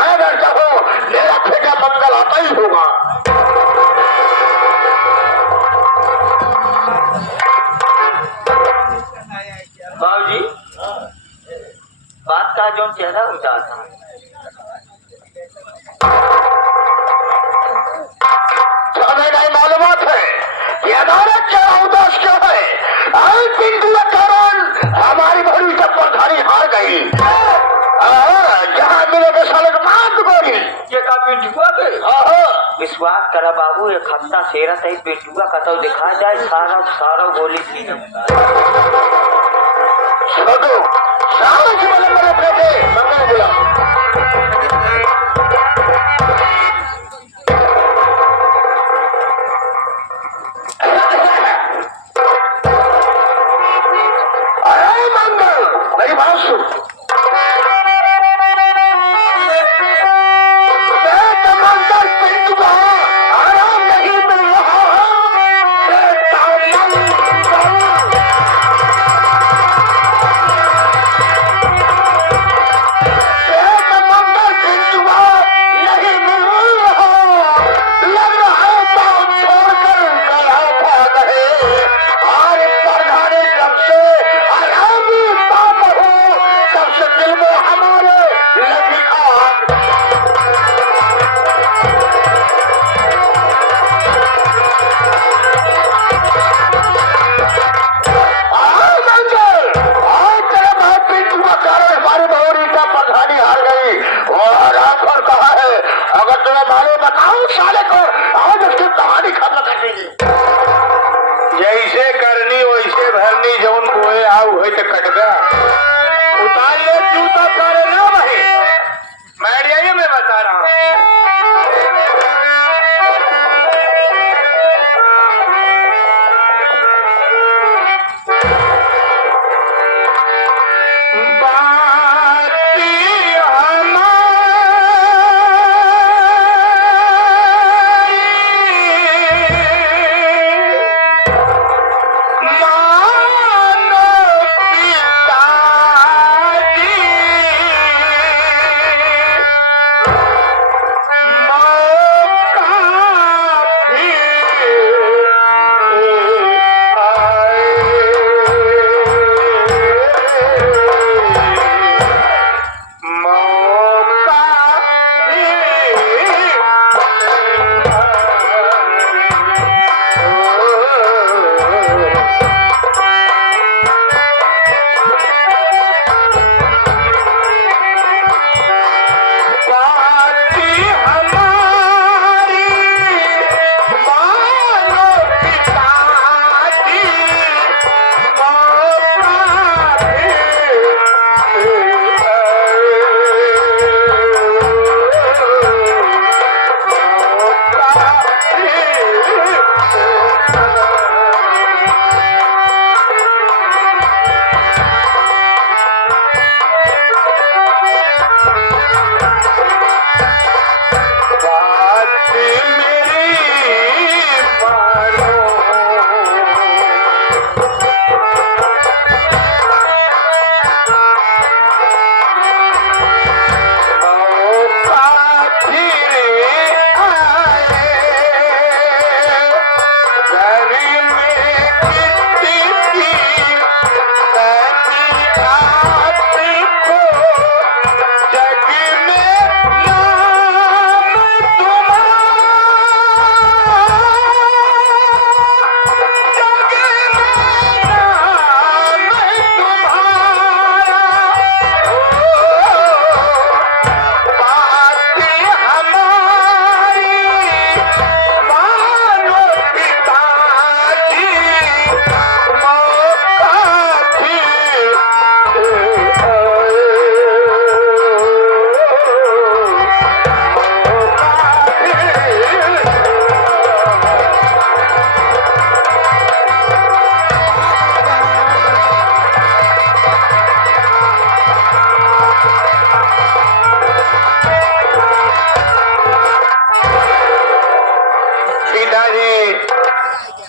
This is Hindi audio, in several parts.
मैं डरता हूँ मेरा बेटा मंगल आता ही होगा। बाबूजी बात का जो चेहरा उदास था हमें नहीं मालूमात है कि हमारा चेहरा उदास क्यों है। आई पिंटू का कारण हमारी भरी टप्परधारी हार गई। जहाँ मिले के साले को मार गोरी ये का पिंटुआ के विश्वास करा बाबू एक हफ्ता सेरा सही पिंटुआ कतौ दिखा जाए सारा सारा गोली थी छोटू सारा जीवन मेरे बेटे मंगल बुला अरे मंगल मेरी बात सुन। जैसे करनी वैसे भरनी जौन बोए आऊ हो तो कटगा उतार ले जूता सारे ना वही मैं मैं बता रहा हूँ।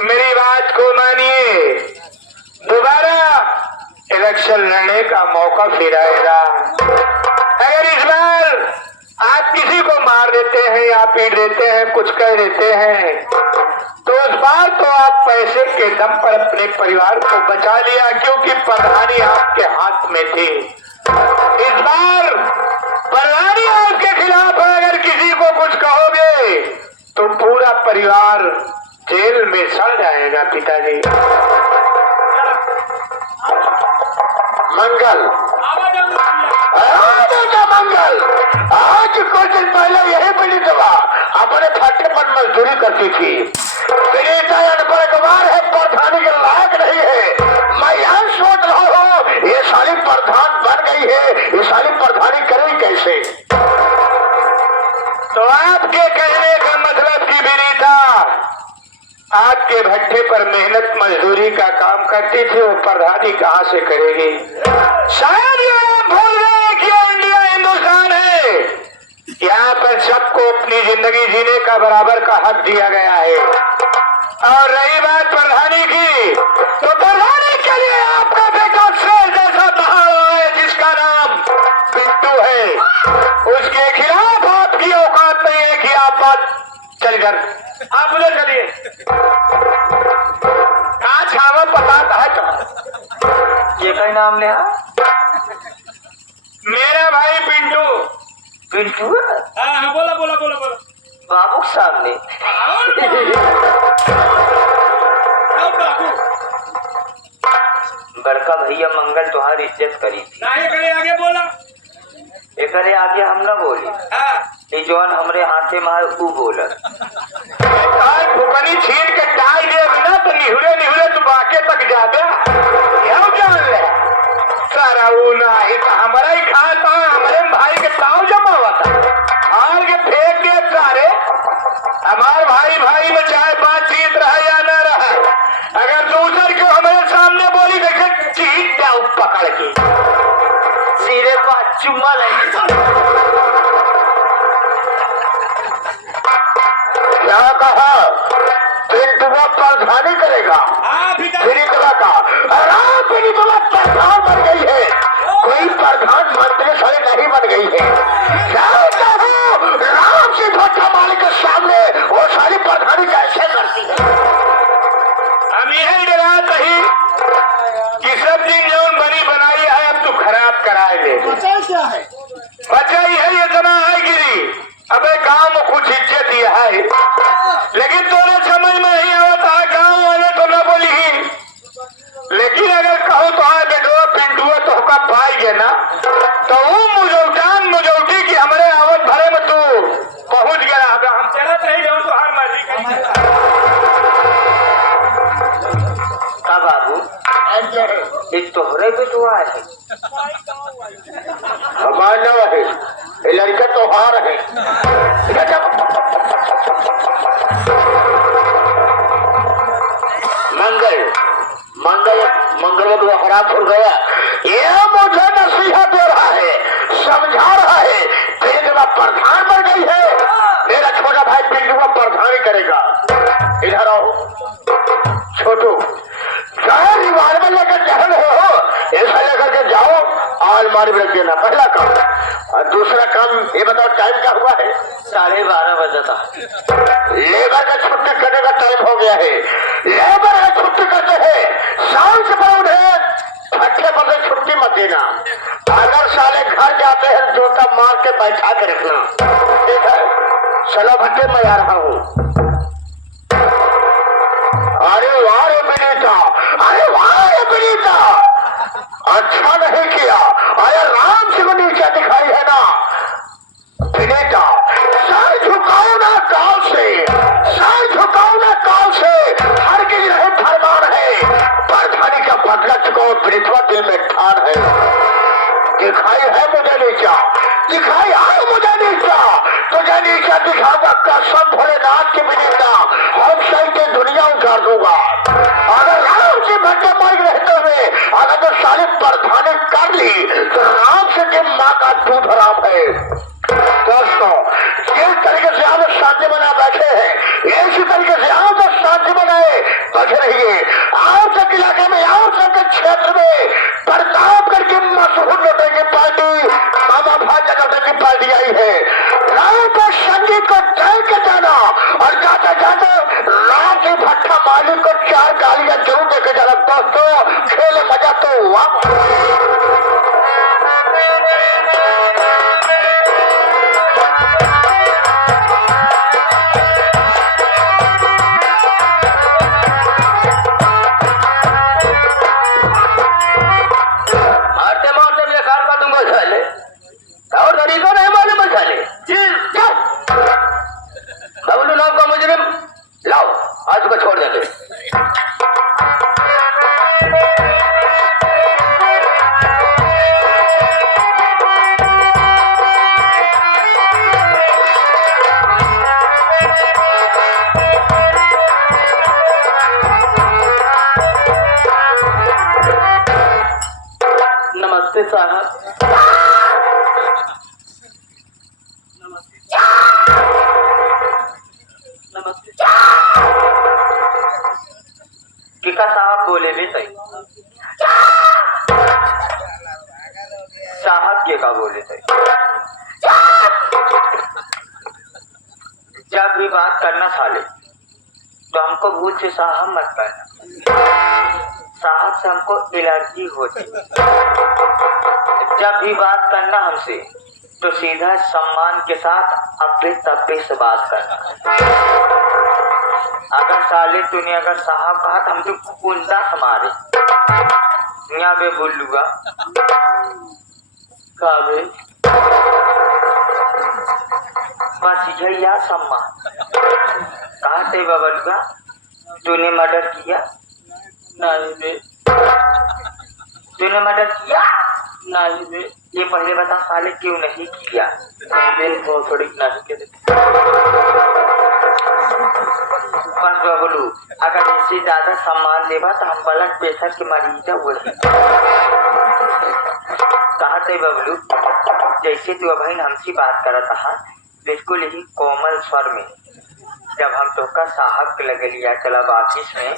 मेरी बात को मानिए, दोबारा इलेक्शन लड़ने का मौका फिर आएगा। अगर इस बार आप पीट देते हैं, कुछ कह देते हैं। तो इस बार तो आप पैसे के दम पर अपने परिवार को बचा लिया, क्योंकि प्रधानी आपके हाथ में थी। इस बार प्रधानी आपके खिलाफ है, अगर किसी को कुछ कहोगे तो पूरा परिवार जेल में सड़ जाएगा पिताजी। मंगल बेटा मंगल, आज कुछ दिन पहले यही बड़ी दवा अपने फटे पर मजदूरी करती थी। विनीता अनपढ़ गवार है, प्रधानी के लायक नहीं है। मैं यह सोच रहा हूँ ये साली प्रधान बन गई है, ये साली प्रधानी करेगी कैसे? तो आपके कहने का मतलब कि विनीता आपके भट्टे पर मेहनत मजदूरी का काम करती थी, वो प्रधानी कहाँ से करेगी? शायद ये आप भूल गए कि इंडिया हिंदुस्तान है, यहाँ पर सबको अपनी जिंदगी जीने का बराबर का हक दिया गया है। और रही बात प्रधानी की, तो प्रधानी के लिए आपका बेटा शेर जैसा पहाड़ है जिसका नाम पिंटू है, उसके खिलाफ आपकी औकात नहीं है कि आप बात चल कर आप उधर चलिए। कहा छावा पता है तो ये कई नाम लिया? मेरा भाई पिंटू। पिंटू? हाँ बोला बोला बोला बोला बाबू सामने। बड़का भैया मंगल तुम्हारी इज्जत करी थी ना, ये करे आगे बोला। एक आगे हम न बोली, हाँ ये जौन हमरे हाथे में ऊ बोला। फुकनी छीन के डाल दे ना तो निहुरे निहुरे तू बाके तक जाते यह जान ले सारा वो ना हमारा ही खाता हमारे भाई के ताव जमा हुआ था, हार के फेंक दिया सारे। हमारे भाई भाई में चाहे बातचीत रहा या न रहा, अगर दूसर को हमारे सामने बोली देखे चीट जाओ पकड़ के सीधे बात चुम्मा लगी। क्या कहा? पिंटुआ प्रधानी करेगा विनीतवा का, और आप विनीतवा प्रधान बन गई है, कोई प्रधानमंत्री सारी नहीं बन गई है। क्या कहो राम जी भट्टा मालिक के सामने वो सारी प्रधानी कैसे करती है? हम यही डराते ही कि सब दिन जौन बनी बनाई है अब तो खराब कराए ले। क्या है? बच्चा है ये तना है गिरी, अबे गांव में कुछ इज्जत दिया है, लेकिन तोने समझ में नहीं आता गांव वाले तो न बोली ही, लेकिन अगर कहूँ तो आ बेटो पिंटू तो का पाई गए ना तो वो मुजौटान मुजौटी की हमारे आवत भरे में तू पहुंच गया। हम चला नहीं जाऊँ तो हार मारी का बाबू एक तोहरे बेटुआ है, हमारा है ये लड़का त्योहार है। मंगल मंगल मंगल वो खराब हो गया, ये मुझे नसीहत दे रहा है, समझा रहा है कि जब प्रधान बन गई है मेरा छोटा भाई पिंटू प्रधानी करेगा। इधर आओ छोटू, चाहे रिवार में लेकर चहल हो ऐसा लेकर के जाओ, अलमारी में रख देना पहला काम। और दूसरा काम ये बताओ टाइम क्या हुआ है? 12:30 बजे था। लेबर का छुट्टी करने का टाइम हो गया है, लेबर का छुट्टी करते हैं शाम से पहले उन्हें फट्टे पर से छुट्टी मत देना, अगर साले घर जाते हैं जूता मार के बैठा के रखना, ठीक है? चलो भट्टे मैं आ रहा हूँ। अरे वाह रे विनीता, अरे वाह रे विनीता, अच्छा नहीं किया, अरे राम से को नीचे दिखाई है ना विनीता, सर झुकाओ ना काल से, सर झुकाओ ना काल से, हर के रहे फरमान है, प्रधानी का बदला चुकाओ विनीतवा दिल में ठान है। दिखाई है मुझे नीचा, दिखाई है मुझे नीचा, तुझे नीचा दिखाऊंगा कसम भोलेनाथ की विनीता, हम सही के दुनिया उतार दूंगा। अगर राम से भट्टे मार्ग रहते हुए अगर तो साली प्रधानी कर ली तो राम से के माँ का दूध हराम है। दोस्तों जिस तरीके से आप शांति बना बैठे हैं इसी तरीके से आप शांति बनाए बच रहिए। आप तक इलाके में आप तक क्षेत्र में प्रतापगढ़ की मशहूर नौटंकी पार्टी मामा भाजपा नौटंकी पार्टी आई है। राम का संगीत को मालिक को 4 गालियां जरूर देके जाना दोस्तों। खेल मजा तो वापस। मारते मारते मेरे घर का तुमको साले और तरीका नहीं मालूम है साले। बबलू नाम का मुजरिम लाओ आज को छोड़ देंगे। नमस्ते साहब। नमस्ते टीका साहब बोले भी सही साहब के का बोले सही। जब भी बात करना साले तो हमको भूल से साहब मत करना। साहब से हमको एलर्जी होती। जब भी बात करना हमसे तो सीधा सम्मान के साथ अपने तब्बे से बात करना। अगर साले तूने अगर साहब कहा तो हम तो कुंदा हमारे यहाँ पे बोल लूंगा काबे बस यही या सम्मान। कहा से बबलुआ तूने मर्डर किया? नहीं बे। तूने मर्डर किया? नहीं बे। ये पहले बता साले क्यों नहीं किया? दिन को थोड़ी नहीं के बस बबलू अगर इससे ज्यादा सम्मान देवा तो हम ब्लड प्रेशर के मरीज हुए। कहा थे बबलू जैसे तू अभी हमसे बात करा था बिल्कुल ही कोमल स्वर में जब हम तो का साहब के लगे लिया चला ऑफिस में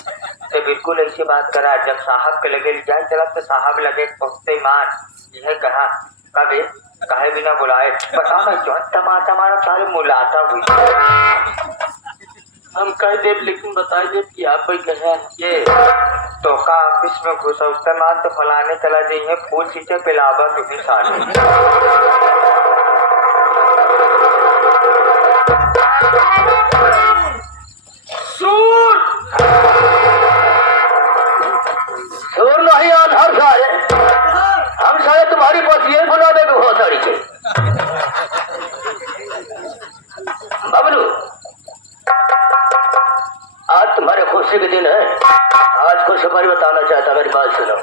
तो बिल्कुल ऐसी बात करा। जब साहब के लगे लिया चला तो साहब लगे पहुंचते मान यह कहा कबे कहे बिना बुलाए बताओ ना क्यों टमाटर मारा सारे मुलाता हुई। हम कह दे लेकिन बता दे कि आप कोई कहे ये तो का ऑफिस में घुसा उसका मान तो फलाने चला जाइए फूल सीटे पिलावा तुम्हें सारे। सूर नहीं आधार सारे हम सारे तुम्हारी पास ये बुला दे हो तरीके। बबलू आज तुम्हारे खुशी के दिन है। आज खुशखबरी बताना चाहता मेरी बात सुनो।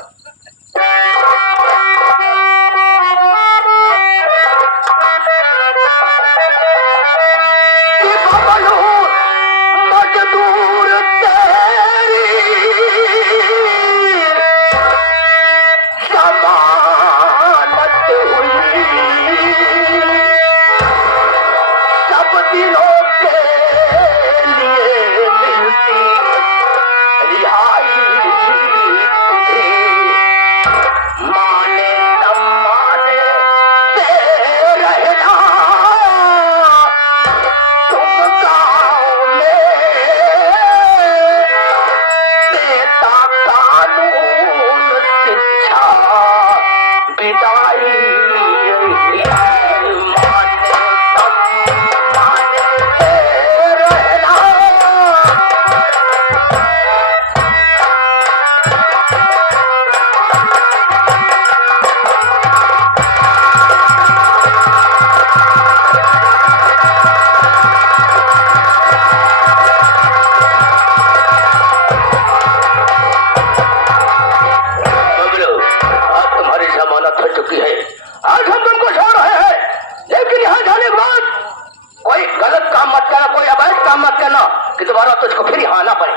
कि दोबारा तुझको फिर यहाँ आना पड़े।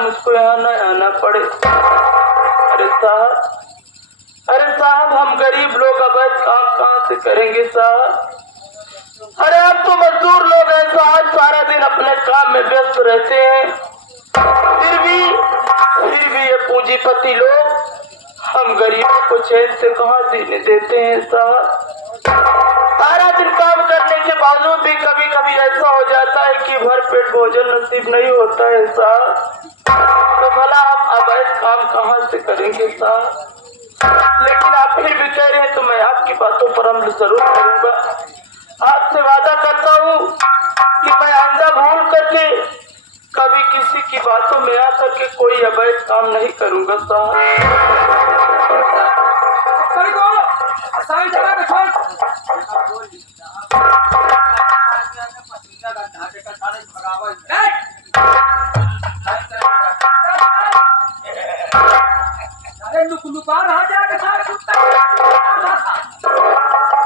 मुझको यहाँ न आना पड़े। अरे साहब हम गरीब लोग अब काम कहाँ से करेंगे साहब। अरे आप तो मजदूर लोग हैं साहब, सारा दिन अपने काम में व्यस्त रहते हैं। फिर भी ये पूंजीपति लोग हम गरीबों को चैन से कहाँ जीने देते हैं साहब। सारा दिन काम करने के बावजूद भी कभी कभी ऐसा हो जाता है कि भर पेट भोजन नसीब नहीं होता है साहब। तो भला हम अवैध काम कहाँ से करेंगे साहब। लेकिन आप फिर भी कह रहे हैं तो मैं आपकी बातों पर अमल जरूर करूंगा। आपसे वादा करता हूँ कि मैं आइंदा भूल करके कभी किसी की बातों में आकर के कोई अवैध काम नहीं करूंगा साहब।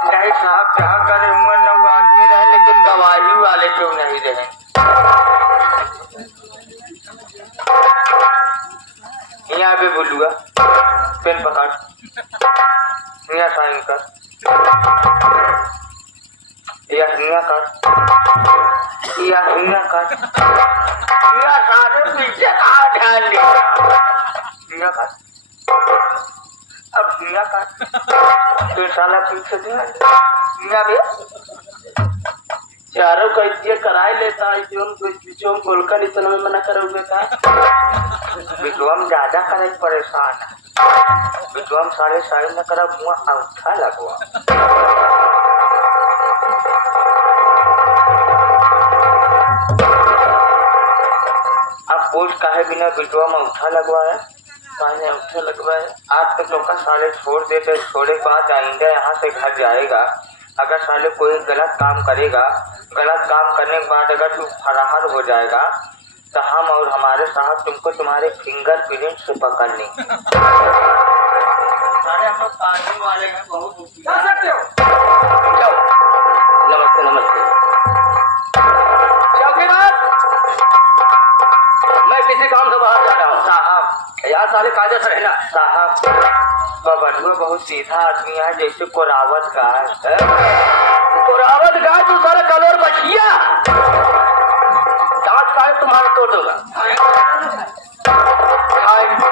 नहीं साहब, जहाँ करे उम्र न वो आदमी रहे, लेकिन गवाही वाले क्यों नहीं रहे। यहाँ पे बोलूँगा, पेन पकड़, यहाँ साइन कर, यहाँ कर, यहाँ सारे पीछे कहाँ ध्यान दिया, यहाँ कर, अब यहाँ कर, तो साला पीछे ध्यान, यहाँ भी चारों का इसलिए कराए लेता है जो बोलकर इतना में मना करोगे का। विद्वान ज्यादा करे परेशान है, विद्वान सारे साइन न करा मुँह अंगूठा लगवा। अब पोस्ट काहे बिना विद्वान अंगूठा लगवाया, साले अंगूठा लगवाए। आज तक तो का साले छोड़ देते, छोड़े के बाद आइंदा यहाँ से घर जाएगा। अगर साले कोई गलत काम करेगा, गलत काम करने के बाद अगर तू फरार हो जाएगा तो हम और हमारे साहब तुमको तुम्हारे फिंगर प्रिंट से पकड़ लेंगे। सारे हम लोग पानी वाले हैं, बहुत नमस्ते नमस्ते। चौकीदार, मैं किसी काम से बाहर जा रहा हूँ साहब। यार साले कायदे से रहना साहब बबलुआ बहुत सीधा आदमी है, जैसे कोरावत का है। कोरावत गाय तू सारा कलोर बचिया दांत का तुम्हारा तोड़ दूंगा। Hi.